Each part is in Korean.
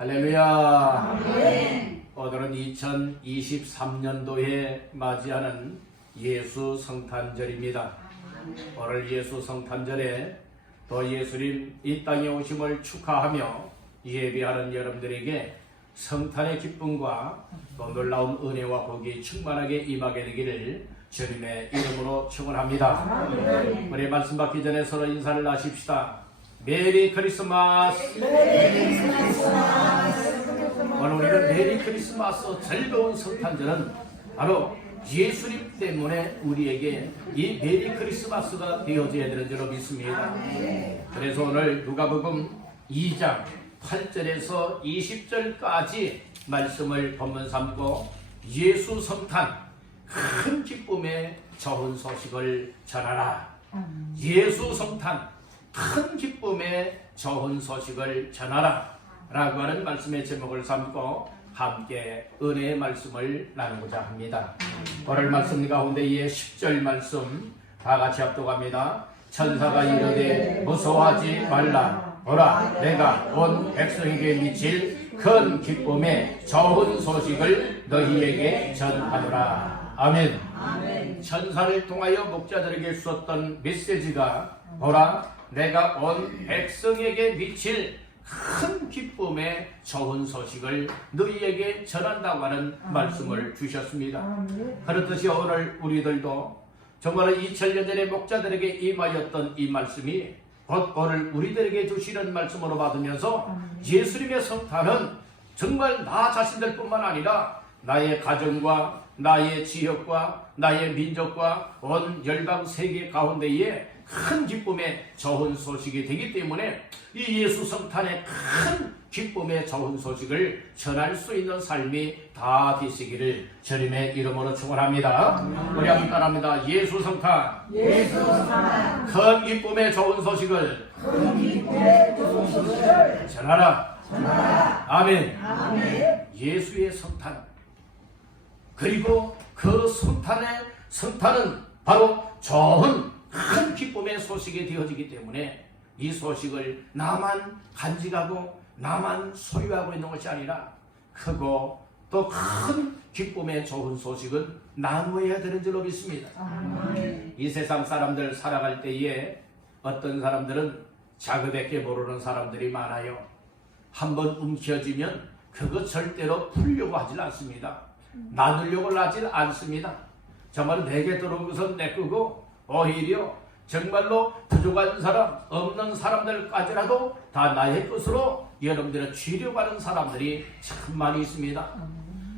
할렐루야. 아멘. 오늘은 2023년도에 맞이하는 예수 성탄절입니다. 오늘 예수 성탄절에 또 예수님 이 땅에 오심을 축하하며 예배하는 여러분들에게 성탄의 기쁨과 또 놀라운 은혜와 복이 충만하게 임하게 되기를 주님의 이름으로 축원합니다. 우리 말씀 받기 전에 서로 인사를 하십시다. 메리 크리스마스. 오늘 우리는 메리 크리스마스 즐거운 성탄절은 바로 예수님 때문에 우리에게 이 메리 크리스마스가 되어져야 되는 줄로 믿습니다. 그래서 오늘 누가복음 2장 8절에서 20절까지 말씀을 본문 삼고 예수 성탄 큰 기쁨의 좋은 소식을 전하라. 예수 성탄 큰 기쁨의 좋은 소식을 전하라 라고 하는 말씀의 제목을 삼고 함께 은혜의 말씀을 나누고자 합니다. 오늘 말씀 가운데의 10절 말씀 다 같이 합독합니다. 천사가 이르되 무서워하지 말라. 보라, 내가 온 백성에게 미칠 큰 기쁨의 좋은 소식을 너희에게 전하노라. 아멘. 천사를 통하여 목자들에게 주었던 메시지가 보라, 내가 온 백성에게 미칠 큰 기쁨의 좋은 소식을 너희에게 전한다고 하는 말씀을 주셨습니다. 그렇듯이 오늘 우리들도 정말 2000년 전에 목자들에게 임하였던 이 말씀이 곧 오늘 우리들에게 주시는 말씀으로 받으면서 예수님의 성탄은 정말 나 자신들 뿐만 아니라 나의 가정과 나의 지역과 나의 민족과 온 열방 세계 가운데에 큰 기쁨의 좋은 소식이 되기 때문에 이 예수 성탄의 큰 기쁨의 좋은 소식을 전할 수 있는 삶이 다 되시기를 주님의 이름으로 축원합니다. 우리 한번 따라합니다. 예수 성탄, 큰 기쁨의 좋은 소식을 전하라. 아멘. 예수의 성탄, 그리고 그 성탄은 바로 좋은 큰 기쁨의 소식이 되어지기 때문에 이 소식을 나만 간직하고 나만 소유하고 있는 것이 아니라 크고 또 큰 기쁨의 좋은 소식은 나누어야 되는 줄로 믿습니다. 이 세상 사람들 살아갈 때에 어떤 사람들은 자그밖에 모르는 사람들이 많아요. 한번 움켜쥐면 그거 절대로 풀려고 하질 않습니다. 나누려고 하질 않습니다. 정말 내게 들어온 것은 내 거고 오히려 정말로 부족한 사람, 없는 사람들까지라도 다 나의 것으로 여러분들을 취려가는 사람들이 참 많이 있습니다.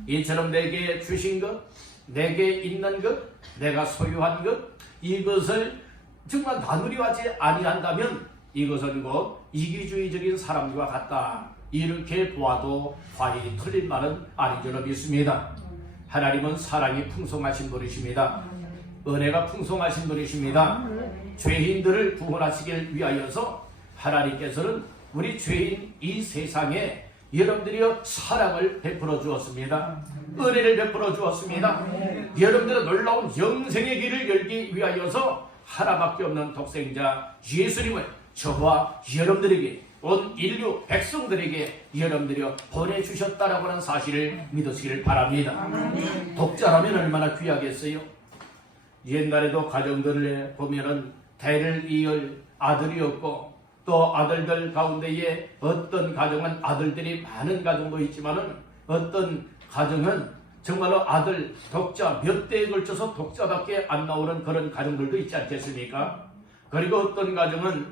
이처럼 내게 주신 것, 내게 있는 것, 내가 소유한 것, 이것을 정말 나누려 하지 아니한다면 이것은 곧 이기주의적인 사람과 같다. 이렇게 보아도 과히 틀린 말은 아닌 줄로 믿습니다. 하나님은 사랑이 풍성하신 분이십니다. 은혜가 풍성하신 분이십니다. 죄인들을 구원하시길 위하여서 하나님께서는 우리 죄인 이 세상에 여러분들이여 사랑을 베풀어 주었습니다. 은혜를 베풀어 주었습니다. 여러분들의 놀라운 영생의 길을 열기 위하여서 하나밖에 없는 독생자 예수님을 저와 여러분들에게 온 인류 백성들에게 여러분들이여 보내주셨다라고 하는 사실을 믿으시기를 바랍니다. 독자라면 얼마나 귀하겠어요. 옛날에도 가정들을 보면은 대를 이을 아들이 없고 또 아들들 가운데에 어떤 가정은 아들들이 많은 가정도 있지만은 어떤 가정은 정말로 아들 독자 몇 대에 걸쳐서 독자밖에 안 나오는 그런 가정들도 있지 않겠습니까? 그리고 어떤 가정은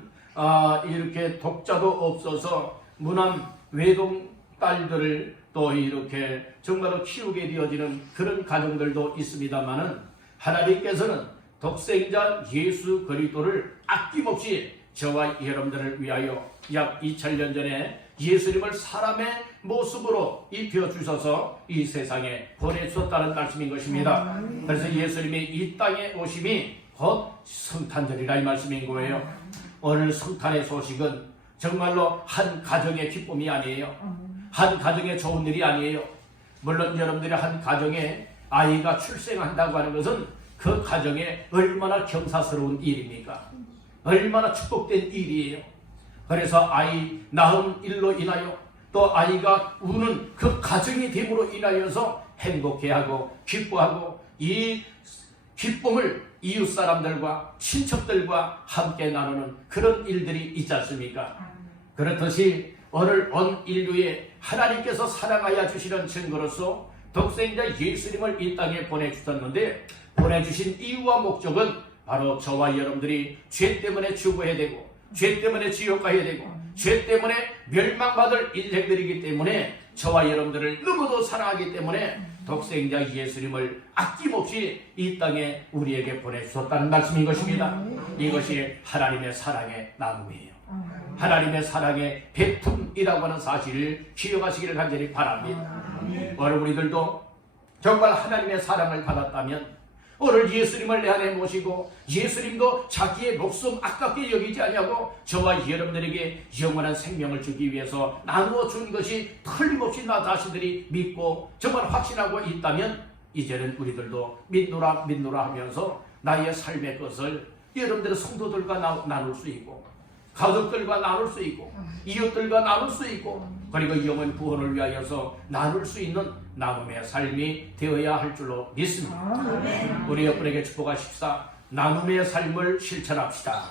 이렇게 독자도 없어서 무남 외동 딸들을 또 이렇게 정말로 키우게 되어지는 그런 가정들도 있습니다만은 하나님께서는 독생자 예수 그리스도를 아낌없이 저와 여러분들을 위하여 약 2000년 전에 예수님을 사람의 모습으로 입혀주셔서 이 세상에 보내주셨다는 말씀인 것입니다. 그래서 예수님이 이 땅에 오심이 곧 성탄절이라 이 말씀인 거예요. 오늘 성탄의 소식은 정말로 한 가정의 기쁨이 아니에요. 한 가정의 좋은 일이 아니에요. 물론 여러분들이 한 가정에 아이가 출생한다고 하는 것은 그 가정에 얼마나 경사스러운 일입니까? 얼마나 축복된 일이에요. 그래서 아이 낳은 일로 인하여 또 아이가 우는 그 가정이 됨으로 인하여서 행복해하고 기뻐하고 이 기쁨을 이웃 사람들과 친척들과 함께 나누는 그런 일들이 있지 않습니까? 그렇듯이 오늘 온 인류에 하나님께서 사랑하여 주시는 증거로서 독생자 예수님을 이 땅에 보내주셨는데, 보내주신 이유와 목적은 바로 저와 여러분들이 죄 때문에 죽어야 되고, 죄 때문에 지옥 가야 되고, 죄 때문에 멸망받을 인생들이기 때문에, 저와 여러분들을 너무도 사랑하기 때문에 독생자 예수님을 아낌없이 이 땅에 우리에게 보내주셨다는 말씀인 것입니다. 이것이 하나님의 사랑의 나눔이에요. 하나님의 사랑의 베품이라고 하는 사실을 기억하시기를 간절히 바랍니다. 오늘 우리들도 정말 하나님의 사랑을 받았다면 오늘 예수님을 내 안에 모시고 예수님도 자기의 목숨 아깝게 여기지 아니하고 저와 여러분들에게 영원한 생명을 주기 위해서 나누어 준 것이 틀림없이 나 자신들이 믿고 정말 확신하고 있다면 이제는 우리들도 믿노라 믿노라 하면서 나의 삶의 것을 여러분들의 성도들과 나눌 수 있고, 가족들과 나눌 수 있고, 이웃들과 나눌 수 있고, 그리고 영원 구원을 위하여서 나눌 수 있는 나눔의 삶이 되어야 할 줄로 믿습니다. 우리 옆분에게 축복하십시다. 나눔의 삶을 실천합시다.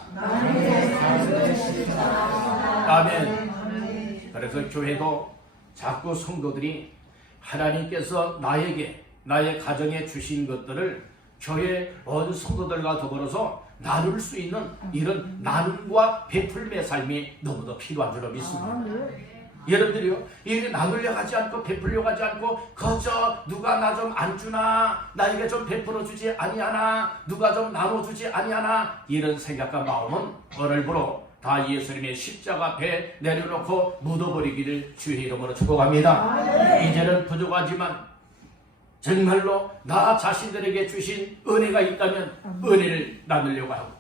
아멘. 그래서 교회도 자꾸 성도들이 하나님께서 나에게, 나의 가정에 주신 것들을 교회 온 성도들과 더불어서 나눌 수 있는 이런 나눔과 베풀매 삶이 너무도 필요한 줄로 믿습니다. 여러분들이요, 이게 나누려고 하지 않고 베풀려고 하지 않고 거저 누가 나 좀 안 주나, 나에게 좀 베풀어 주지 아니하나, 누가 좀 나눠주지 아니하나, 이런 생각과 마음은 오늘부로 다 예수님의 십자가 앞에 내려놓고 묻어버리기를 주의 이름으로 축복합니다. 이제는 부족하지만 정말로 나 자신들에게 주신 은혜가 있다면 은혜를 나누려고 하고,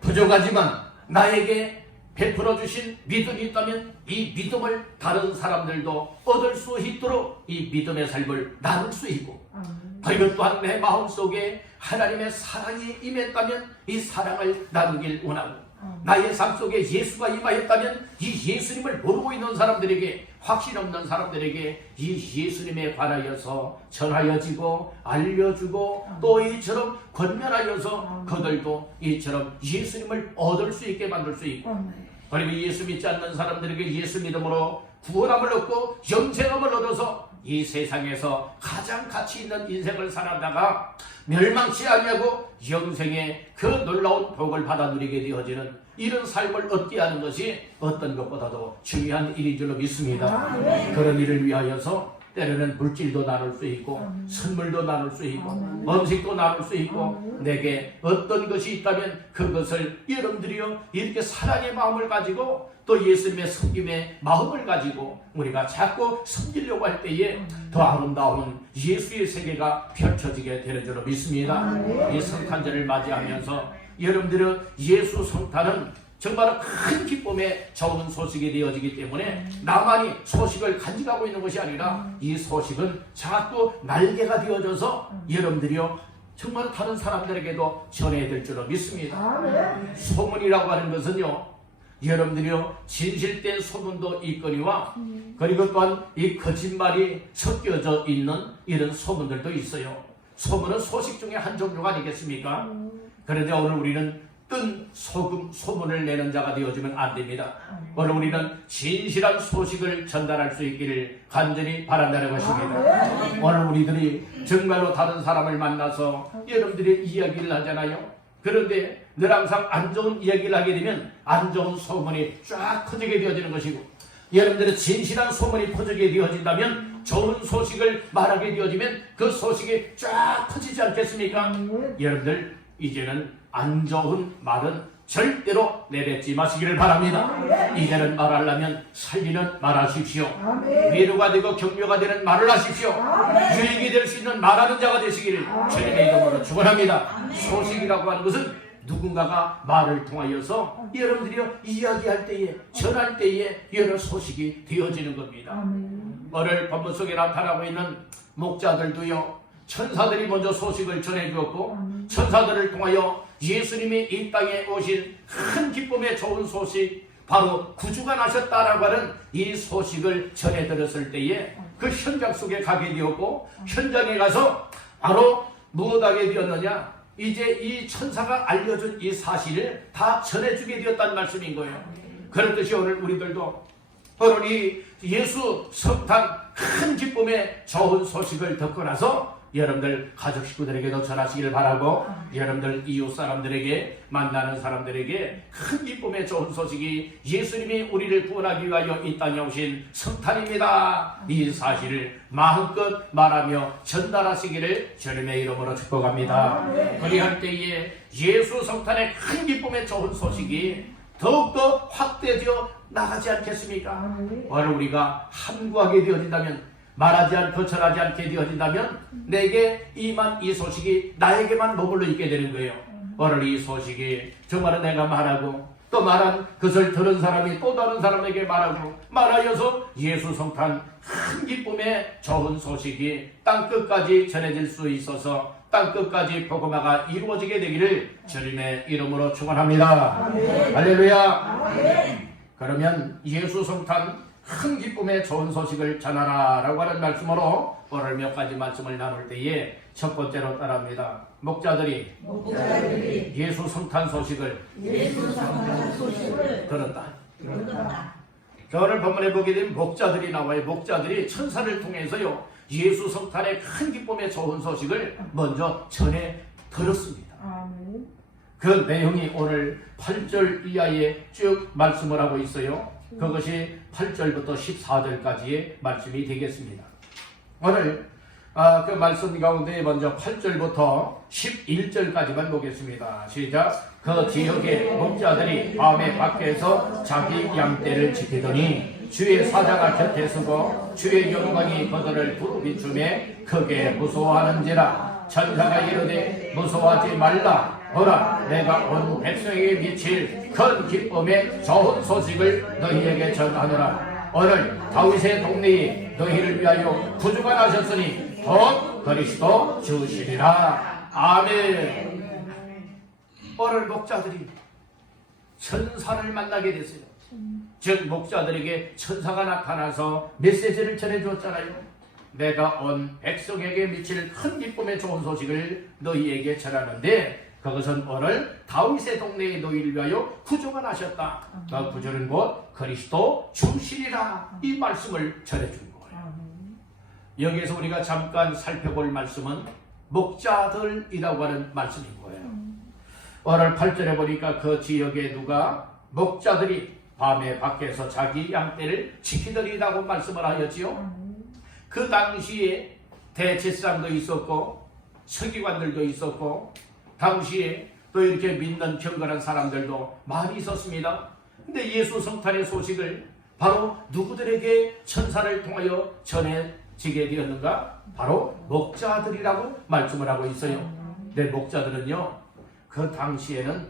부족하지만 나에게 베풀어 주신 믿음이 있다면 이 믿음을 다른 사람들도 얻을 수 있도록 이 믿음의 삶을 나눌 수 있고, 그리고 또한 내 마음속에 하나님의 사랑이 임했다면 이 사랑을 나누길 원하고, 나의 삶 속에 예수가 임하였다면 이 예수님을 모르고 있는 사람들에게, 확신 없는 사람들에게 이 예수님에 관하여서 전하여지고 알려주고 또 이처럼 권면하여서 그들도 이처럼 예수님을 얻을 수 있게 만들 수 있고, 그리고 예수 믿지 않는 사람들에게 예수 믿음으로 구원함을 얻고 영생함을 얻어서 이 세상에서 가장 가치 있는 인생을 살아다가 멸망치 아니하고 영생의 그 놀라운 복을 받아 누리게 되어지는 이런 삶을 얻게 하는 것이 어떤 것보다도 중요한 일인 줄로 믿습니다. 그런 일을 위하여서 때로는 물질도 나눌 수 있고, 선물도 나눌 수 있고, 음식도 나눌 수 있고, 내게 어떤 것이 있다면 그것을 여러분들이요 이렇게 사랑의 마음을 가지고 또 예수님의 섬김의 마음을 가지고 우리가 자꾸 섬기려고 할 때에 더 아름다운 예수의 세계가 펼쳐지게 되는 줄로 믿습니다. 이 성탄절을 맞이하면서 여러분들은 예수 성탄은 정말 큰 기쁨의 좋은 소식이 되어지기 때문에 나만이 소식을 간직하고 있는 것이 아니라 이 소식은 자꾸 날개가 되어져서 여러분들이요 정말 다른 사람들에게도 전해야 될 줄로 믿습니다. 소문이라고 하는 것은요, 여러분들이요 진실된 소문도 있거니와 그리고 또한 이 거짓말이 섞여져 있는 이런 소문들도 있어요. 소문은 소식 중에 한 종류가 아니겠습니까? 그런데 오늘 우리는 뜬 소문을 내는 자가 되어주면 안 됩니다. 오늘 우리는 진실한 소식을 전달할 수 있기를 간절히 바란다는 것입니다. 오늘 우리들이 정말로 다른 사람을 만나서 여러분들이 이야기를 하잖아요. 그런데 늘 항상 안 좋은 이야기를 하게 되면 안 좋은 소문이 쫙 퍼지게 되어지는 것이고, 여러분들의 진실한 소문이 퍼지게 되어진다면, 좋은 소식을 말하게 되어지면 그 소식이 쫙 퍼지지 않겠습니까? 여러분들 이제는 안 좋은 말은 절대로 내뱉지 마시기를 바랍니다. 이제는 말하려면 살리는 말하십시오. 위로가 되고 격려가 되는 말을 하십시오. 유익이 될 수 있는 말하는 자가 되시기를 주님의 이름으로 축원합니다. 소식이라고 하는 것은 누군가가 말을 통하여서 여러분들이 이야기할 때에, 전할 때에 여러 소식이 되어지는 겁니다. 오늘 본문 속에 나타나고 있는 목자들도요, 천사들이 먼저 소식을 전해주었고, 천사들을 통하여 예수님이 이 땅에 오신 큰 기쁨의 좋은 소식, 바로 구주가 나셨다라고 하는 이 소식을 전해 들었을 때에 그 현장 속에 가게 되었고, 현장에 가서 바로 무엇하게 되었느냐, 이제 이 천사가 알려준 이 사실을 다 전해주게 되었다는 말씀인 거예요. 그렇듯이 오늘 우리들도 오늘 이 예수 성탄 큰 기쁨의 좋은 소식을 듣고 나서 여러분들 가족 식구들에게도 전하시길 바라고, 여러분들 이웃 사람들에게, 만나는 사람들에게 큰 기쁨의 좋은 소식이 예수님이 우리를 구원하기 위하여 이 땅에 오신 성탄입니다, 이 사실을 마음껏 말하며 전달하시기를 주님의 이름으로 축복합니다. 그리할 때에 예수 성탄의 큰 기쁨의 좋은 소식이 더욱더 확대되어 나가지 않겠습니까? 오늘 우리가 함구하게 되어진다면, 말하지 않고 전하지 않게 되어진다면 내게 이만 이 소식이 나에게만 머물러 있게 되는 거예요. 오늘 이 소식이 정말은 내가 말하고, 또 말한 것을 들은 사람이 또 다른 사람에게 말하고, 말하여서 예수 성탄 큰 기쁨의 좋은 소식이 땅끝까지 전해질 수 있어서 땅끝까지 복음화가 이루어지게 되기를 주님의 이름으로 축원합니다. 할렐루야. 그러면 예수 성탄 큰 기쁨의 좋은 소식을 전하라 라고 하는 말씀으로 오늘 몇 가지 말씀을 나눌 때에 첫 번째로 따라합니다. 목자들이 예수 성탄 소식을 들었다. 오늘 본문에 보게 되면 목자들이 나와요. 목자들이 천사를 통해서요, 예수 성탄의 큰 기쁨의 좋은 소식을 먼저 전해 들었습니다. 그 내용이 오늘 8절 이하에 쭉 말씀을 하고 있어요. 그것이 8절부터 14절까지의 말씀이 되겠습니다. 오늘 그 말씀 가운데 먼저 8절부터 11절까지만 보겠습니다. 시작. 그 지역의 목자들이 밤에 밖에서 자기 양떼를 지키더니 주의 사자가 곁에 서고 주의 영광이 그들을 두루 비추매 크게 무서워하는지라. 천사가 이르되 무서워하지 말라. 보라, 내가 온 백성에게 미칠 큰 기쁨의 좋은 소식을 너희에게 전하노라. 오늘 다윗의 동네에 너희를 위하여 구주가 나셨으니 곧 그리스도 주시리라. 아멘. 오늘 목자들이 천사를 만나게 됐어요. 즉 목자들에게 천사가 나타나서 메시지를 전해주었잖아요. 내가 온 백성에게 미칠 큰 기쁨의 좋은 소식을 너희에게 전하는데, 그것은 오늘 다윗의 동네에 너희를 위하여 구주가 나셨다. 그 구주는 곧 그리스도 주시리라. 이 말씀을 전해준 거예요. 여기에서 우리가 잠깐 살펴볼 말씀은 목자들이라고 하는 말씀인 거예요. 오늘 8절에 보니까 그 지역에 누가 목자들이 밤에 밖에서 자기 양떼를 지키더리라고 말씀을 하였지요. 그 당시에 대제사장도 있었고 서기관들도 있었고 당시에 또 이렇게 믿는 경건한 사람들도 많이 있었습니다. 근데 예수 성탄의 소식을 바로 누구들에게 천사를 통하여 전해지게 되었는가? 바로 목자들이라고 말씀을 하고 있어요. 근데 목자들은요, 그 당시에는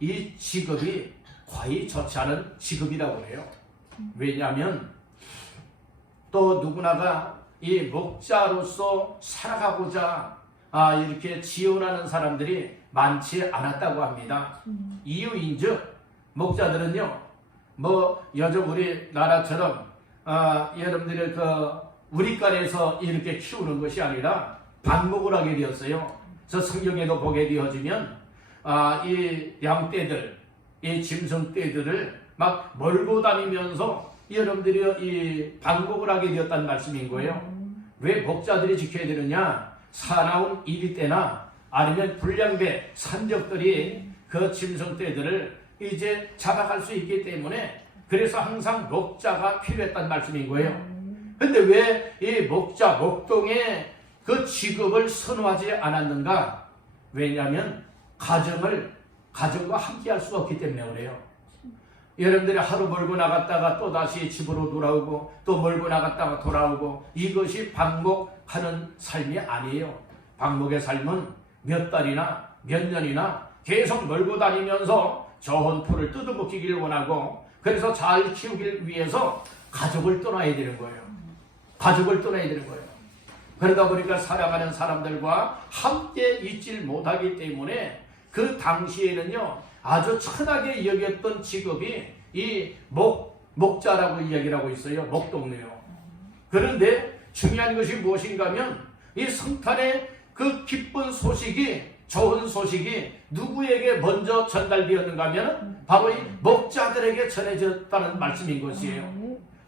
이 직업이 거의 좋지 않은 직업이라고 해요. 왜냐하면 또 누구나가 이 목자로서 살아가고자 이렇게 지원하는 사람들이 많지 않았다고 합니다. 이유인즉 목자들은요, 뭐 요즘 우리나라처럼 여러분들의 그 우리간에서 이렇게 키우는 것이 아니라 방목을 하게 되었어요. 그래서 성경에도 보게 되어지면 이 양떼들, 이 짐승떼들을 막 몰고 다니면서 여러분들이 이 방목을 하게 되었다는 말씀인 거예요. 왜 목자들이 지켜야 되느냐? 사나운 이리 때나 아니면 불량배 산적들이 그 짐승떼들을 이제 잡아갈 수 있기 때문에, 그래서 항상 목자가 필요했다는 말씀인 거예요. 근데 왜 이 목자, 목동의 그 직업을 선호하지 않았는가? 왜냐하면 가정과 함께 할 수가 없기 때문에 그래요. 여러분들이 하루 몰고 나갔다가 또 다시 집으로 돌아오고 또 몰고 나갔다가 돌아오고, 이것이 방목하는 삶이 아니에요. 방목의 삶은 몇 달이나 몇 년이나 계속 몰고 다니면서 좋은 풀을 뜯어먹기를 원하고, 그래서 잘 키우길 위해서 가족을 떠나야 되는 거예요. 가족을 떠나야 되는 거예요. 그러다 보니까 살아가는 사람들과 함께 있질 못하기 때문에 그 당시에는요, 아주 천하게 여겼던 직업이 이 목자라고 이야기를 하고 있어요. 목동네요. 그런데 중요한 것이 무엇인가 하면 이 성탄의 그 기쁜 소식이, 좋은 소식이 누구에게 먼저 전달되었는가 하면 바로 이 목자들에게 전해졌다는 말씀인 것이에요.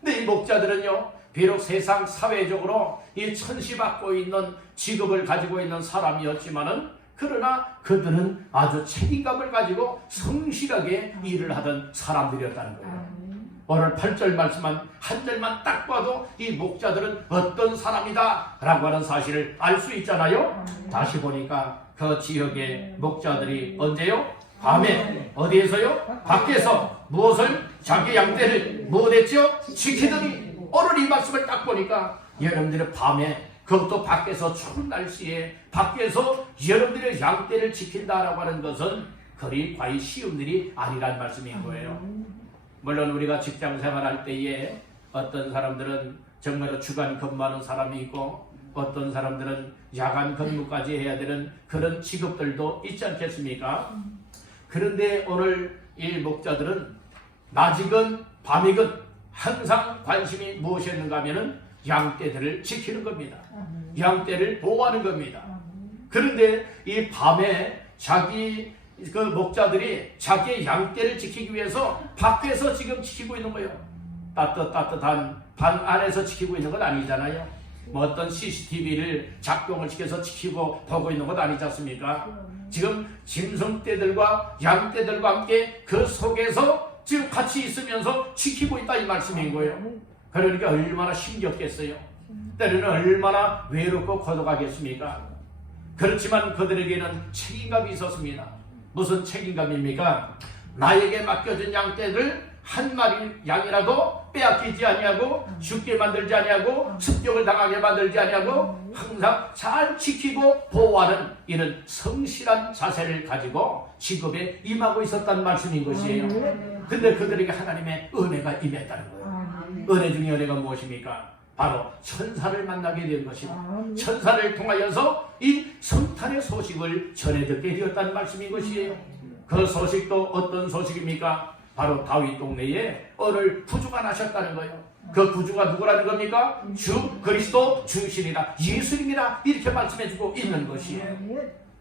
근데 이 목자들은요, 비록 세상 사회적으로 이 천시받고 있는 직업을 가지고 있는 사람이었지만은, 그러나 그들은 아주 책임감을 가지고 성실하게 일을 하던 사람들이었다는 거예요. 오늘 8절 말씀만 한 절만 딱 봐도 이 목자들은 어떤 사람이다 라고 하는 사실을 알 수 있잖아요. 다시 보니까 그 지역의 목자들이 언제요? 밤에 어디에서요? 밖에서 무엇을? 자기 양떼를 무엇했죠? 지키더니 오늘 이 말씀을 딱 보니까 여러분들의 밤에, 그것도 밖에서 추운 날씨에 밖에서 여러분들의 양떼를 지킨다라고 하는 것은 그리 과히 쉬운 일이 아니란 말씀인 거예요. 물론 우리가 직장 생활할 때에 어떤 사람들은 정말로 주간 근무하는 사람이 있고 어떤 사람들은 야간 근무까지 해야 되는 그런 직업들도 있지 않겠습니까? 그런데 오늘 이 목자들은 낮이건 밤이건 항상 관심이 무엇이었는가 하면은 양떼들을 지키는 겁니다. 양떼를 보호하는 겁니다. 그런데 이 밤에 자기 그 목자들이 자기의 양떼를 지키기 위해서 밖에서 지금 지키고 있는 거예요. 따뜻한 방 안에서 지키고 있는 건 아니잖아요. 뭐 어떤 CCTV를 작동을 시켜서 지키고 보고 있는 것 아니지 않습니까? 지금 짐승떼들과 양떼들과 함께 그 속에서 지금 같이 있으면서 지키고 있다 이 말씀인 거예요. 그러니까 얼마나 힘겹겠어요. 때로는 얼마나 외롭고 고독하겠습니까? 그렇지만 그들에게는 책임감이 있었습니다. 무슨 책임감입니까? 나에게 맡겨진 양떼들 한 마리 양이라도 빼앗기지 아니하고 죽게 만들지 아니하고 습격을 당하게 만들지 아니하고 항상 잘 지키고 보호하는 이런 성실한 자세를 가지고 직업에 임하고 있었다는 말씀인 것이에요. 근데 그들에게 하나님의 은혜가 임했다는 거예요. 은혜 중에 은혜가 무엇입니까? 바로 천사를 만나게 된 것이다. 천사를 통하여서 이 성탄의 소식을 전해 듣게 되었다는 말씀인 것이에요. 그 소식도 어떤 소식입니까? 바로 다윗 동네에 오늘 부주가 나셨다는 거예요. 그 부주가 누구라는 겁니까? 주 그리스도 주신이라, 예수님이라, 이렇게 말씀해주고 있는 것이에요.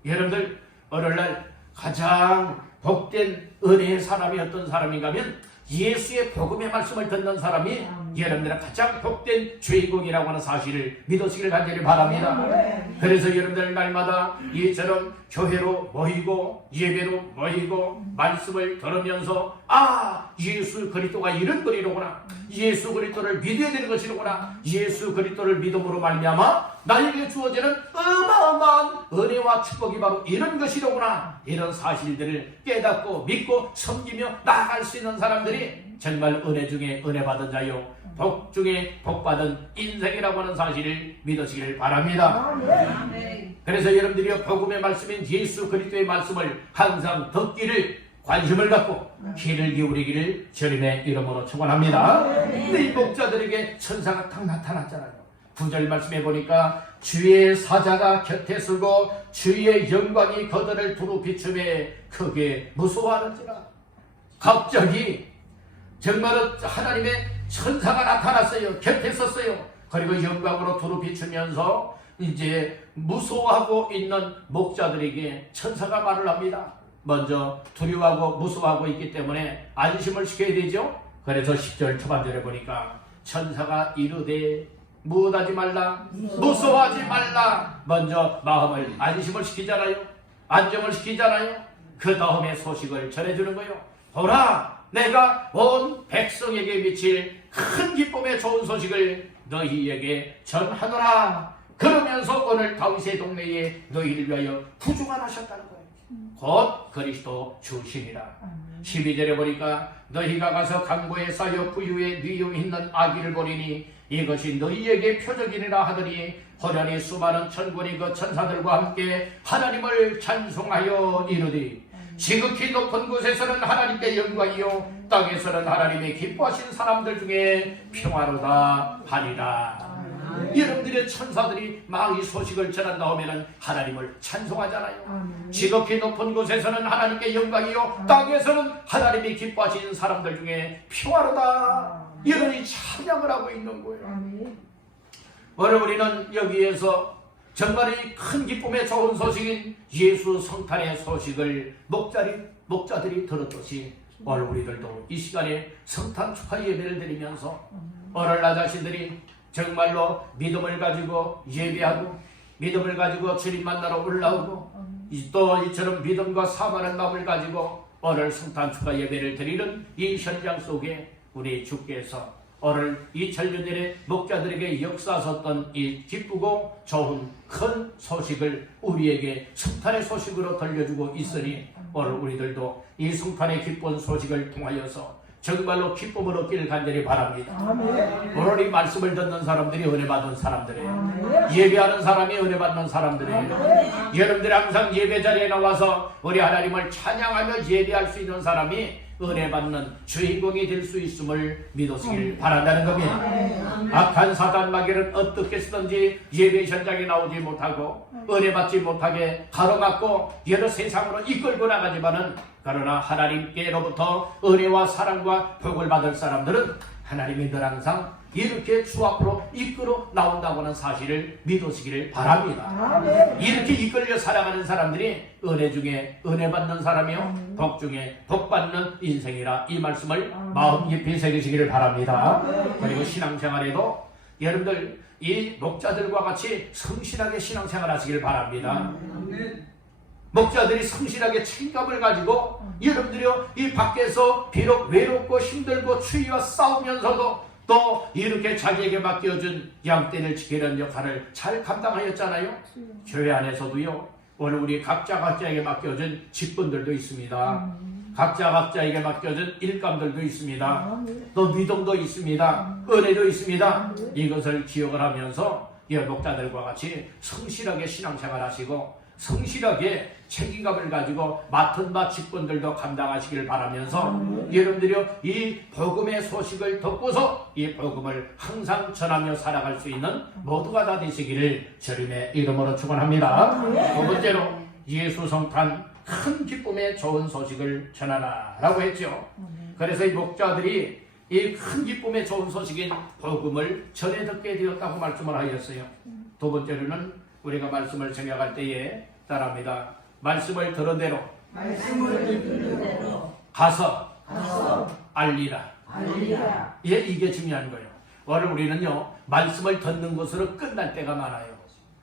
여러분들, 오늘날 가장 복된 은혜의 사람이 어떤 사람인가 하면 예수의 복음의 말씀을 듣는 사람이 여러분들은 가장 복된 주인공이라고 하는 사실을 믿으시길 간절히 바랍니다. 그래서 여러분들 날마다 이처럼 교회로 모이고 예배로 모이고 말씀을 들으면서 예수 그리스도가 이런 분이로구나, 예수 그리스도를 믿어야 되는 것이로구나, 예수 그리스도를 믿음으로 말미암아 나에게 주어지는 어마어마한 은혜와 축복이 바로 이런 것이로구나, 이런 사실들을 깨닫고 믿고 섬기며 나아갈 수 있는 사람들이 정말 은혜 중에 은혜 받은 자요, 복 중에 복 받은 인생이라고 하는 사실을 믿으시길 바랍니다. 그래서 여러분들이 복음의 말씀인 예수 그리스도의 말씀을 항상 듣기를, 관심을 갖고 귀를 기울이기를 주님의 이름으로 축원합니다. 근데 이 목자들에게 천사가 딱 나타났잖아요. 9절 말씀해 보니까 주의 사자가 곁에 서고 주의 영광이 그들을 두루 비추매 크게 무서워하는지라. 갑자기 정말로 하나님의 천사가 나타났어요. 곁에 섰어요. 그리고 영광으로 두루 비추면서 이제 무서워하고 있는 목자들에게 천사가 말을 합니다. 먼저 두려워하고 무서워하고 있기 때문에 안심을 시켜야 되죠. 그래서 10절 초반절에 보니까 천사가 이르되 무엇하지 말라, 무서워하지 말라. 먼저 마음을 안심을 시키잖아요. 안정을 시키잖아요. 그 다음에 소식을 전해주는 거예요. 보라, 내가 온 백성에게 미칠 큰 기쁨의 좋은 소식을 너희에게 전하노라. 그러면서 오늘 다윗의 동네에 너희를 위하여 부주가 나셨다는 거예요. 곧 그리스도 주시니라. 12절에 보니까 너희가 가서 강보에 쌓여 부유에 뉘어 있는 아기를 보리니 이것이 너희에게 표적이니라 하더니 호련히 수많은 천군이 그 천사들과 함께 하나님을 찬송하여 이르되 지극히 높은 곳에서는 하나님께 영광이요 땅에서는 하나님의 기뻐하신 사람들 중에 평화로다 하리라. 여러분들의 천사들이 막 이 소식을 전한다 하면은 하나님을 찬송하잖아요. 지극히 높은 곳에서는 하나님께 영광이요, 땅에서는 하나님이 기뻐하시는 사람들 중에 평화로다, 이러니 찬양을 하고 있는 거예요. 오늘 우리는 여기에서 정말 이 큰 기쁨의 좋은 소식인 예수 성탄의 소식을 목자들이 들었듯이 오늘 우리들도 이 시간에 성탄 축하 예배를 드리면서 오늘 나 자신들이 정말로 믿음을 가지고 예배하고 믿음을 가지고 주님 만나러 올라오고 또 이처럼 믿음과 사모하는 마음을 가지고 오늘 성탄 축하 예배를 드리는 이 현장 속에 우리 주께서 오늘 이 전년일에 목자들에게 역사하셨던 이 기쁘고 좋은 큰 소식을 우리에게 성탄의 소식으로 들려주고 있으니 오늘 우리들도 이 성탄의 기쁜 소식을 통하여서 정말로 기쁨을 얻기를 간절히 바랍니다. 오늘 이 말씀을 듣는 사람들이 은혜 받은 사람들이에요. 예배하는 사람이 은혜 받는 사람들이에요. 여러분들이 항상 예배 자리에 나와서 우리 하나님을 찬양하며 예배할 수 있는 사람이 은혜 받는 주인공이 될 수 있음을 믿으시길 바란다는 겁니다. 악한 사단 마귀는 어떻게 쓰든지 예배 현장에 나오지 못하고 은혜 받지 못하게 가로막고 여러 세상으로 이끌고 나가지만은, 그러나 하나님께로부터 은혜와 사랑과 복을 받을 사람들은 하나님이 늘 항상 이렇게 주 앞으로 이끌어 나온다고 하는 사실을 믿으시기를 바랍니다. 이렇게 이끌려 살아가는 사람들이 은혜 중에 은혜 받는 사람이요, 복 중에 복 받는 인생이라, 이 말씀을 마음 깊이 새기시기를 바랍니다. 그리고 신앙생활에도 여러분들 이 목자들과 같이 성실하게 신앙생활 하시기를 바랍니다. 목자들이 성실하게 책임감을 가지고 여러분들이요, 이 밖에서 비록 외롭고 힘들고 추위와 싸우면서도 또 이렇게 자기에게 맡겨준 양떼를 지키는 역할을 잘 감당하였잖아요. 교회 안에서도요, 오늘 우리 각자에게 맡겨준 직분들도 있습니다. 각자에게 맡겨준 일감들도 있습니다. 또 믿음도 있습니다. 은혜도 있습니다. 이것을 기억을 하면서 이 목자들과 같이 성실하게 신앙생활 하시고 성실하게 책임감을 가지고 맡은 바 직분들도 감당하시기를 바라면서 여러분들이 이 복음의 소식을 듣고서 이 복음을 항상 전하며 살아갈 수 있는 모두가 다 되시기를 주님의 이름으로 축원합니다. 두 번째로 예수 성탄 큰 기쁨의 좋은 소식을 전하라 라고 했죠. 그래서 이 목자들이 이 큰 기쁨의 좋은 소식인 복음을 전해 듣게 되었다고 말씀을 하였어요. 두 번째로는 우리가 말씀을 생각할 때에 따릅니다. 말씀을 들은 대로 가서 알리라. 예, 이게 중요한 거예요. 오늘 우리는요, 말씀을 듣는 것으로 끝날 때가 많아요.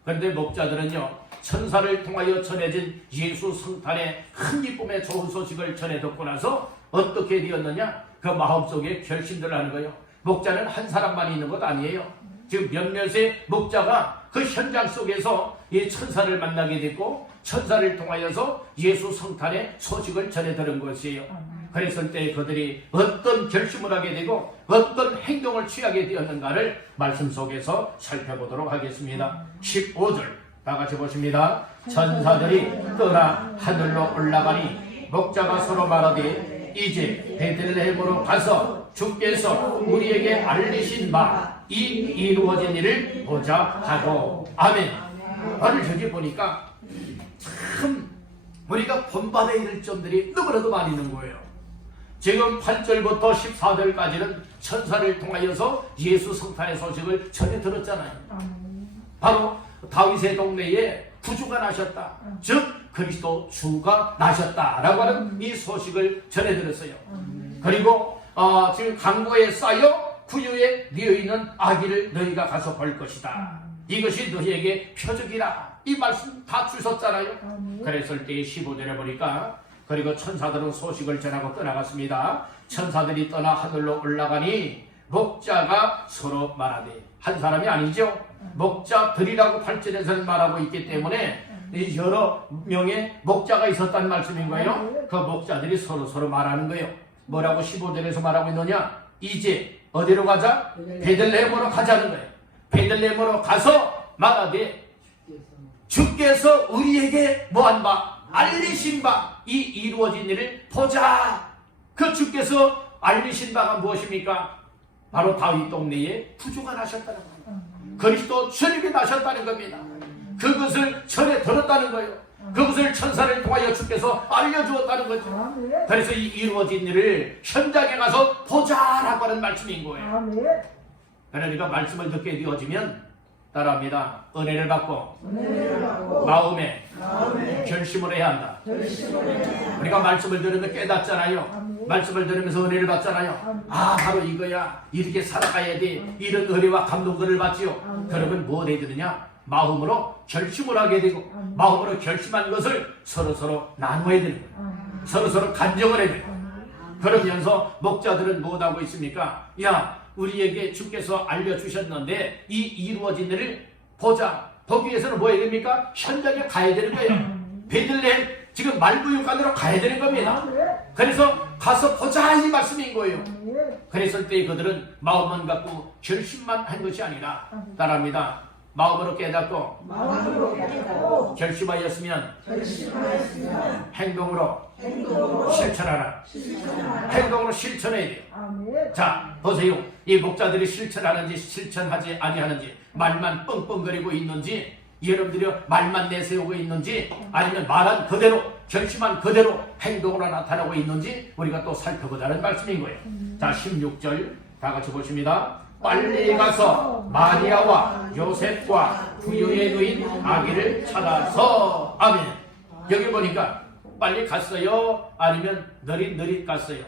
그런데 목자들은요, 천사를 통하여 전해진 예수 성탄의 큰 기쁨의 좋은 소식을 전해 듣고 나서 어떻게 되었느냐? 그 마음속에 결심들 하는 거예요. 목자는 한 사람만 있는 것 아니에요. 지금 몇몇의 목자가 그 현장 속에서 이 천사를 만나게 됐고 천사를 통하여서 예수 성탄의 소식을 전해 들은 것이에요. 그랬을 때 그들이 어떤 결심을 하게 되고 어떤 행동을 취하게 되었는가를 말씀 속에서 살펴보도록 하겠습니다. 15절 다 같이 보십니다. 천사들이 떠나 하늘로 올라가니 목자가 서로 말하되 이제 베들레헴으로 가서 주께서 우리에게 알리신 바 이 이루어진 일을 보자 하고. 아멘. 오늘 저기 보니까 참 우리가 본받아야 될 점들이 너무나도 많이 있는 거예요. 지금 8절부터 14절까지는 천사를 통하여서 예수 성탄의 소식을 전해 들었잖아요. 바로 다윗의 동네에 구주가 나셨다, 즉 그리스도 주가 나셨다라고 하는 이 소식을 전해 들었어요. 그리고 지금 강고에 쌓여 구유에 뉘어있는 아기를 너희가 가서 볼 것이다. 이것이 너희에게 표적이라. 이 말씀 다 주셨잖아요. 그랬을 때 15절에 보니까 그리고 천사들은 소식을 전하고 떠나갔습니다. 천사들이 떠나 하늘로 올라가니 목자가 서로 말하되, 한 사람이 아니죠. 목자들이라고 8절에서는 말하고 있기 때문에 여러 명의 목자가 있었다는 말씀인 거예요. 그 목자들이 서로 말하는 거예요. 뭐라고 15절에서 말하고 있느냐? 이제 어디로 가자? 베들레헴으로 가자는 거예요. 베들레헴으로 가서 말하되 주께서 우리에게 뭐한 바? 알리신 바 이 이루어진 일을 보자. 그 주께서 알리신 바가 무엇입니까? 바로 다윗 동네에 구주가 나셨다는 거예요. 그리스도 주님이 나셨다는 겁니다. 그것을 전에 들었다는 거예요. 그것을 천사를 통하여 주께서 알려주었다는 거죠. 그래서 이 이루어진 일을 현장에 가서 보자라고 하는 말씀인 거예요. 그러니까 말씀을 듣게 되어지면 따라합니다. 은혜를 받고 마음에 결심을 해야 한다. 우리가 말씀을 들으면 깨닫잖아요. 말씀을 들으면서 은혜를 받잖아요. 아, 바로 이거야. 이렇게 살아가야 돼. 이런 은혜와 감동들을 받지요. 그러면 뭐 해야 되느냐? 마음으로 결심을 하게 되고 마음으로 결심한 것을 서로서로 나눠야 되는 거예요. 서로서로 간정을 해야 돼요. 그러면서 목자들은 뭐하고 있습니까? 야, 우리에게 주께서 알려주셨는데 이 이루어진 일을 보자. 보기 위해서는 뭐 해야 됩니까? 현장에 가야 되는 거예요. 베들레헴 지금 말구육간으로 가야 되는 겁니다. 그래서 가서 보자 이 말씀인 거예요. 그랬을 때 그들은 마음만 갖고 결심만 한 것이 아니라 따라합니다. 마음으로 깨닫고 결심하였으면 행동으로 실천하라. 행동으로 실천해야 돼요. 자, 보세요. 이 목자들이 실천하는지 실천하지 아니하는지, 말만 뻥뻥거리고 있는지, 여러분들이 말만 내세우고 있는지, 아니면 말한 그대로 결심한 그대로 행동으로 나타나고 있는지 우리가 또 살펴보자는 말씀인 거예요. 자, 16절 다 같이 보십니다. 빨리 가서 마리아와 요셉과 부유의 누인 아기를 찾아서. 아멘. 여기 보니까 빨리 갔어요? 아니면 느릿느릿 갔어요?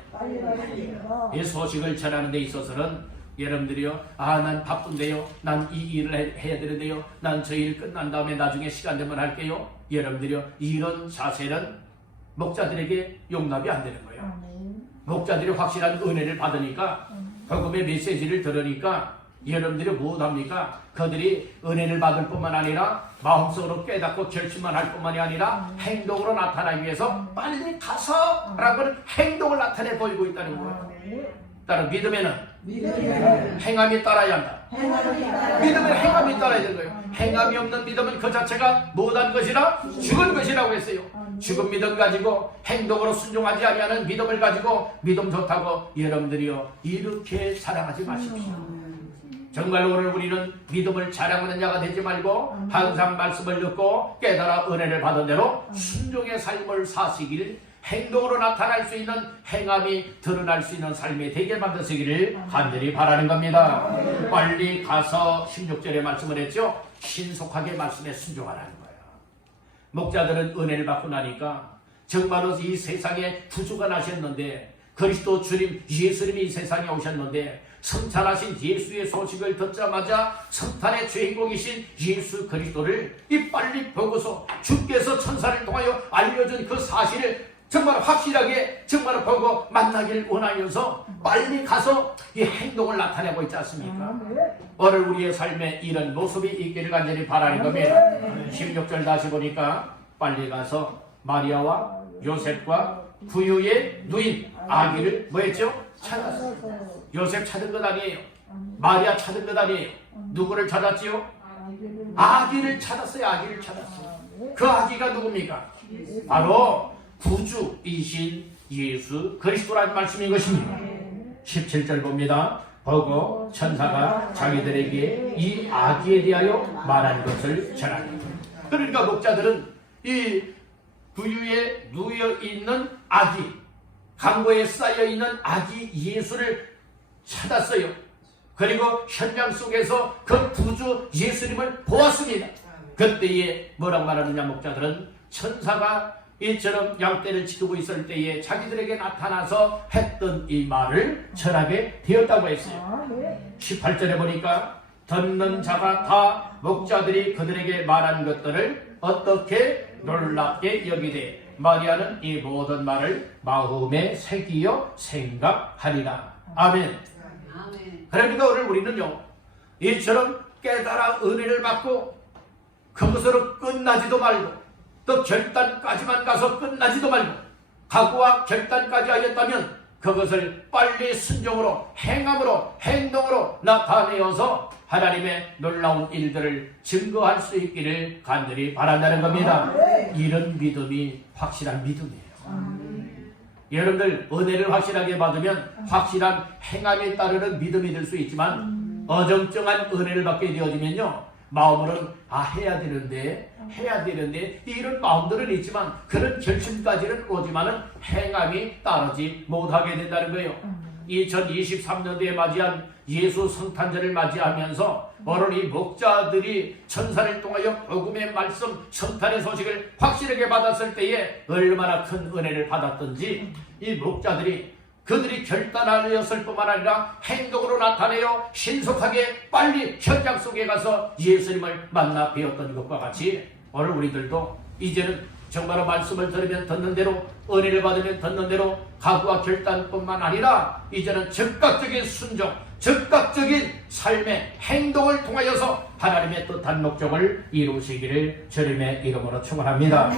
이 소식을 전하는 데 있어서는 여러분들이요, 아, 난 바쁜데요, 난 이 일을 해야 되는데요, 난 저 일 끝난 다음에 나중에 시간 되면 할게요. 여러분들이요, 이런 자세는 목자들에게 용납이 안 되는 거예요. 목자들이 확실한 은혜를 받으니까, 복음의 메시지를 들으니까 여러분들이 무엇합니까? 그들이 은혜를 받을 뿐만 아니라 마음속으로 깨닫고 결심만 할 뿐만이 아니라 행동으로 나타나기 위해서 빨리 가서 라고 하는 행동을 나타내 보이고 있다는 거예요. 따라 믿음에는 행함이 따라야 한다. 믿음은 행함이 따라야 되는 거예요. 행함이 없는 믿음은 그 자체가 못한 것이라 죽은 것이라고 했어요. 죽은 믿음 가지고 행동으로 순종하지 아니하는 믿음을 가지고 믿음 좋다고 여러분들이요, 이렇게 사랑하지 마십시오. 정말 오늘 우리는 믿음을 자랑하는 자가 되지 말고 항상 말씀을 듣고 깨달아 은혜를 받은 대로 순종의 삶을 사시길, 행동으로 나타날 수 있는 행함이 드러날 수 있는 삶이 되게 만드시기를 간절히 바라는 겁니다. 빨리 가서 16절에 말씀을 했죠. 신속하게 말씀에 순종하라는 거예요. 목자들은 은혜를 받고 나니까 정말로 이 세상에 구주가 나셨는데, 그리스도 주님 예수님이 이 세상에 오셨는데, 성탄하신 예수의 소식을 듣자마자 성탄의 주인공이신 예수 그리스도를 이 빨리 보고서 주께서 천사를 통하여 알려준 그 사실을 정말 확실하게 정말 보고 만나기를 원하면서 빨리 가서 이 행동을 나타내고 있지 않습니까? 오늘 우리의 삶에 이런 모습이 있기를 간절히 바라는 겁니다. 16절 다시 보니까 빨리 가서 마리아와 요셉과 부유의 누인 아기를 뭐 했죠? 찾았어요. 요셉 찾은 것 아니에요. 마리아 찾은 것 아니에요. 누구를 찾았지요? 아기를 찾았어요. 아기를 찾았어요. 그 아기가 누굽니까? 바로 구주이신 예수 그리스도라는 말씀인 것입니다. 17절 봅니다. 보고 천사가 자기들에게 이 아기에 대하여 말한 것을 전합니다. 그러니까 목자들은 이 부유에 누워 있는 아기, 강고에 쌓여 있는 아기 예수를 찾았어요. 그리고 현장 속에서 그 구주 예수님을 보았습니다. 그때에 뭐라고 말하느냐, 목자들은 천사가 이처럼 양떼를 지키고 있을 때에 자기들에게 나타나서 했던 이 말을 전하게 되었다고 했어요. 18절에 보니까 듣는 자가 다 목자들이 그들에게 말한 것들을 어떻게 놀랍게 여기되 마리아는 이 모든 말을 마음에 새기어 생각하리라. 아멘. 그러니까 오늘 우리는요, 이처럼 깨달아 은혜를 받고 그것으로 끝나지도 말고 또 결단까지만 가서 끝나지도 말고 각오와 결단까지 하였다면 그것을 빨리 순종으로 행함으로 행동으로 나타내어서 하나님의 놀라운 일들을 증거할 수 있기를 간절히 바란다는 겁니다. 이런 믿음이 확실한 믿음이에요. 여러분들 은혜를 확실하게 받으면 확실한 행함에 따르는 믿음이 될 수 있지만 어정쩡한 은혜를 받게 되어지면요, 마음으로는 해야 되는데 이런 마음들은 있지만 그런 결심까지는 오지만은 행함이 따르지 못하게 된다는 거예요. 2023년도에 맞이한 예수 성탄절을 맞이하면서 오늘 이 목자들이 천사를 통하여 복음의 말씀, 성탄의 소식을 확실하게 받았을 때에 얼마나 큰 은혜를 받았던지, 이 목자들이 그들이 결단하였을 뿐만 아니라 행동으로 나타내어 신속하게 빨리 현장 속에 가서 예수님을 만나 뵈었던 것과 같이 오늘 우리들도 이제는 정말로 말씀을 들으면 듣는 대로, 은혜를 받으면 듣는 대로 각오와 결단뿐만 아니라 이제는 즉각적인 순종, 즉각적인 삶의 행동을 통하여서 하나님의 뜻한 목적을 이루시기를 주님의 이름으로 축원합니다.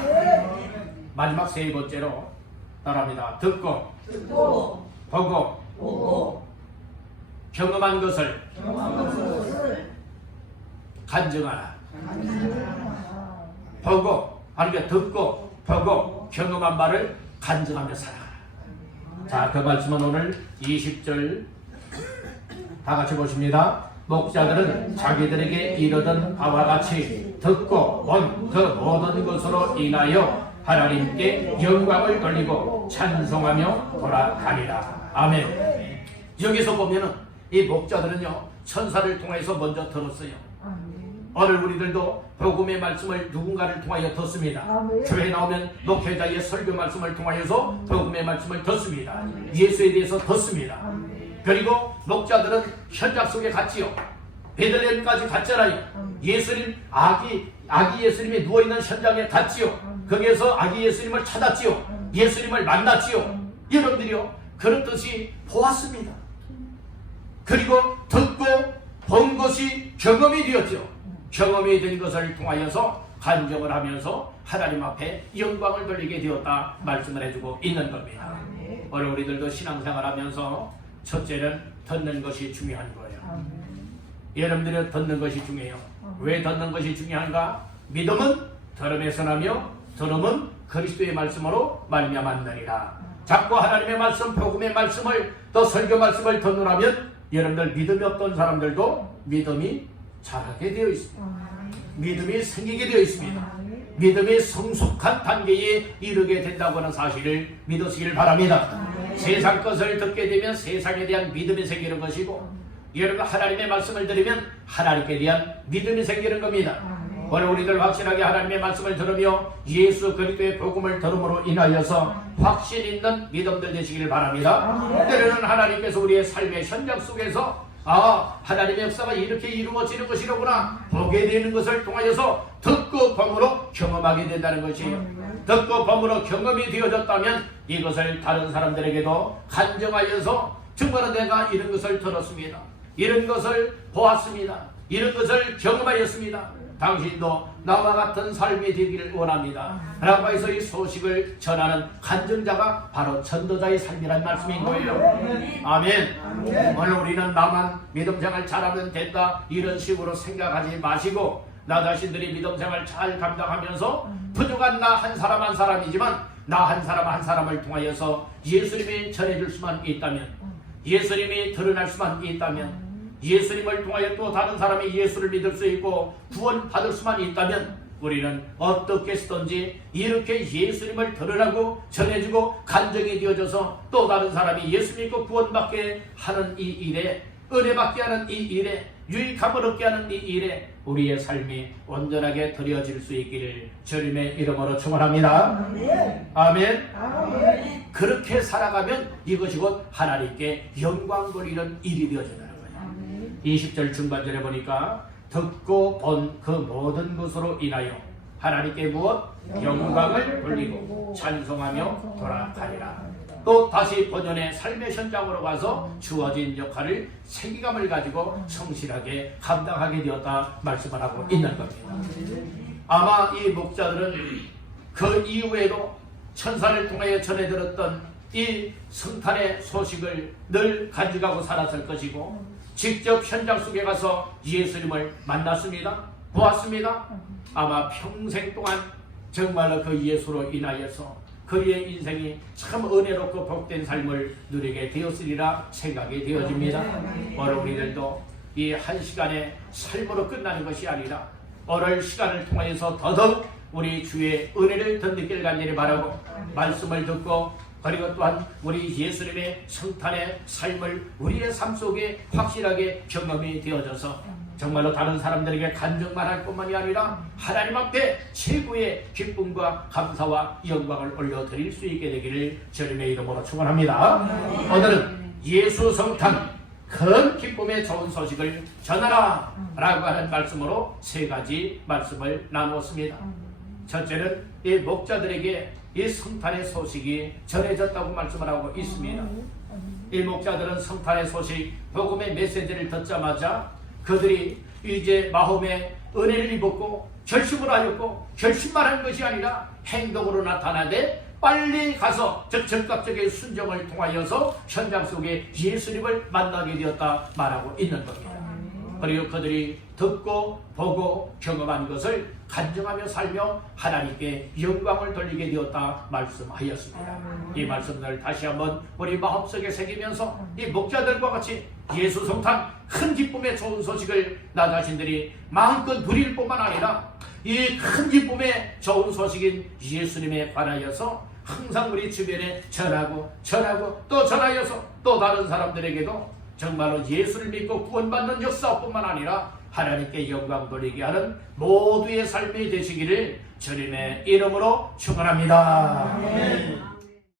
마지막 세 번째로 따라합니다. 듣고 보고 경험한 것을 간증하라. 보고, 아니 듣고 보고 경험한 바를 간증하며 살아가라. 자, 그 말씀은 오늘 20절 다 같이 보십니다. 목자들은 자기들에게 이르던 바와 같이 듣고 본 그 모든 것으로 인하여 하나님께 영광을 돌리고 찬송하며 돌아가니라. 아멘. 여기서 보면은 이 목자들은요, 천사를 통해서 먼저 들었어요. 오늘 우리들도 복음의 말씀을 누군가를 통하여 듣습니다. 교회에 나오면 목회자의 설교 말씀을 통하여서 복음의 말씀을 듣습니다. 예수에 대해서 듣습니다. 그리고 목자들은 현장 속에 갔지요. 베들레헴까지 갔잖아요. 예수님, 아기 예수님이 누워있는 현장에 갔지요. 거기에서 아기 예수님을 찾았지요. 예수님을 만났지요. 여러분들이요, 그렇듯이 보았습니다. 그리고 듣고 본 것이 경험이 되었죠. 경험이 된 것을 통하여서 간증을 하면서 하나님 앞에 영광을 돌리게 되었다 말씀을 해주고 있는 겁니다. 오늘 우리들도 신앙생활 하면서 첫째는 듣는 것이 중요한 거예요. 여러분들은 듣는 것이 중요해요. 왜 듣는 것이 중요한가? 믿음은 들음에서 나며 들음은 그리스도의 말씀으로 말미암았느니라. 자꾸 하나님의 말씀, 복음의 말씀을, 또 설교 말씀을 듣느라면 여러분들 믿음이 없던 사람들도 믿음이 자라게 되어 있습니다. 믿음이 생기게 되어 있습니다. 믿음이 성숙한 단계에 이르게 된다고 하는 사실을 믿으시길 바랍니다. 세상 것을 듣게 되면 세상에 대한 믿음이 생기는 것이고, 여러분 하나님의 말씀을 들으면 하나님께 대한 믿음이 생기는 겁니다. 오늘 우리들 확실하게 하나님의 말씀을 들으며 예수 그리스도의 복음을 들음으로 인하여서 확신 있는 믿음들 되시길 바랍니다. 때로는 하나님께서 우리의 삶의 현장 속에서 하나님의 역사가 이렇게 이루어지는 것이로구나 보게 되는 것을 통하여서 듣고 범으로 경험하게 된다는 것이에요. 듣고 범으로 경험이 되어졌다면 이것을 다른 사람들에게도 간증하여서 정말 내가 이런 것을 들었습니다. 이런 것을 보았습니다. 이런 것을 경험하였습니다. 당신도 나와 같은 삶이 되기를 원합니다. 라고 해서 이 소식을 전하는 간증자가 바로 전도자의 삶이란 말씀인 거예요. 아멘. 오늘 우리는 나만 믿음생활 잘하면 된다 이런 식으로 생각하지 마시고, 나 자신들이 믿음생활 잘 감당하면서 부족한 나 한 사람 한 사람이지만 나 한 사람 한 사람을 통하여서 예수님이 전해줄 수만 있다면, 예수님이 드러날 수만 있다면, 예수님을 통하여 또 다른 사람이 예수를 믿을 수 있고 구원받을 수만 있다면 우리는 어떻게 쓰든지 이렇게 예수님을 드러나고 전해주고 간증이 되어져서 또 다른 사람이 예수 믿고 구원받게 하는 이 일에, 은혜받게 하는 이 일에, 유익함을 얻게 하는 이 일에 우리의 삶이 온전하게 드려질 수 있기를 주님의 이름으로 축원합니다. 아멘. 아멘. 그렇게 살아가면 이것이 곧 하나님께 영광 돌리는 일이 되어진다는 거예요. 20절 중반절에 보니까 듣고 본 그 모든 것으로 인하여 하나님께 무엇? 영광을 돌리고 찬송하며 돌아가리라. 또 다시 본연의 삶의 현장으로 가서 주어진 역할을 책임감을 가지고 성실하게 감당하게 되었다 말씀을 하고 있는 겁니다. 아마 이 목자들은 그 이후에도 천사를 통하여 전해 들었던 이 성탄의 소식을 늘 간직하고 살았을 것이고, 직접 현장 속에 가서 예수님을 만났습니다. 보았습니다. 아마 평생 동안 정말로 그 예수로 인하여서 그의 인생이 참 은혜롭고 복된 삶을 누리게 되었으리라 생각이 되어집니다. 오늘 우리들도 이 한 시간의 삶으로 끝나는 것이 아니라 오늘 시간을 통하여서 더더욱 우리 주의 은혜를 덧느낄 간절히 바라고 말씀을 듣고 그리고 또한 우리 예수님의 성탄의 삶을 우리의 삶 속에 확실하게 경험이 되어져서 정말로 다른 사람들에게 간증만 할 뿐만이 아니라 하나님 앞에 최고의 기쁨과 감사와 영광을 올려드릴 수 있게 되기를 주님의 이름으로 축원합니다. 오늘은 예수 성탄 큰 기쁨의 좋은 소식을 전하라 라고 하는 말씀으로 세 가지 말씀을 나누었습니다. 첫째는 이 목자들에게 이 성탄의 소식이 전해졌다고 말씀을 하고 있습니다. 이 목자들은 성탄의 소식, 복음의 메시지를 듣자마자 그들이 이제 마음에 은혜를 입었고 결심을 하였고 결심만 한 것이 아니라 행동으로 나타나되 빨리 가서 즉각적인 순종을 통하여서 현장 속에 예수님을 만나게 되었다 말하고 있는 겁니다. 그리고 그들이 듣고 보고 경험한 것을 간증하며 살며 하나님께 영광을 돌리게 되었다 말씀하였습니다. 이 말씀을 다시 한번 우리 마음속에 새기면서 이 목자들과 같이 예수 성탄 큰 기쁨의 좋은 소식을 나 자신들이 마음껏 누릴 뿐만 아니라 이 큰 기쁨의 좋은 소식인 예수님에 관하여서 항상 우리 주변에 전하고 또 전하여서 또 다른 사람들에게도 정말로 예수를 믿고 구원받는 역사뿐만 아니라 하나님께 영광 돌리게 하는 모두의 삶이 되시기를 주님의 이름으로 축원합니다.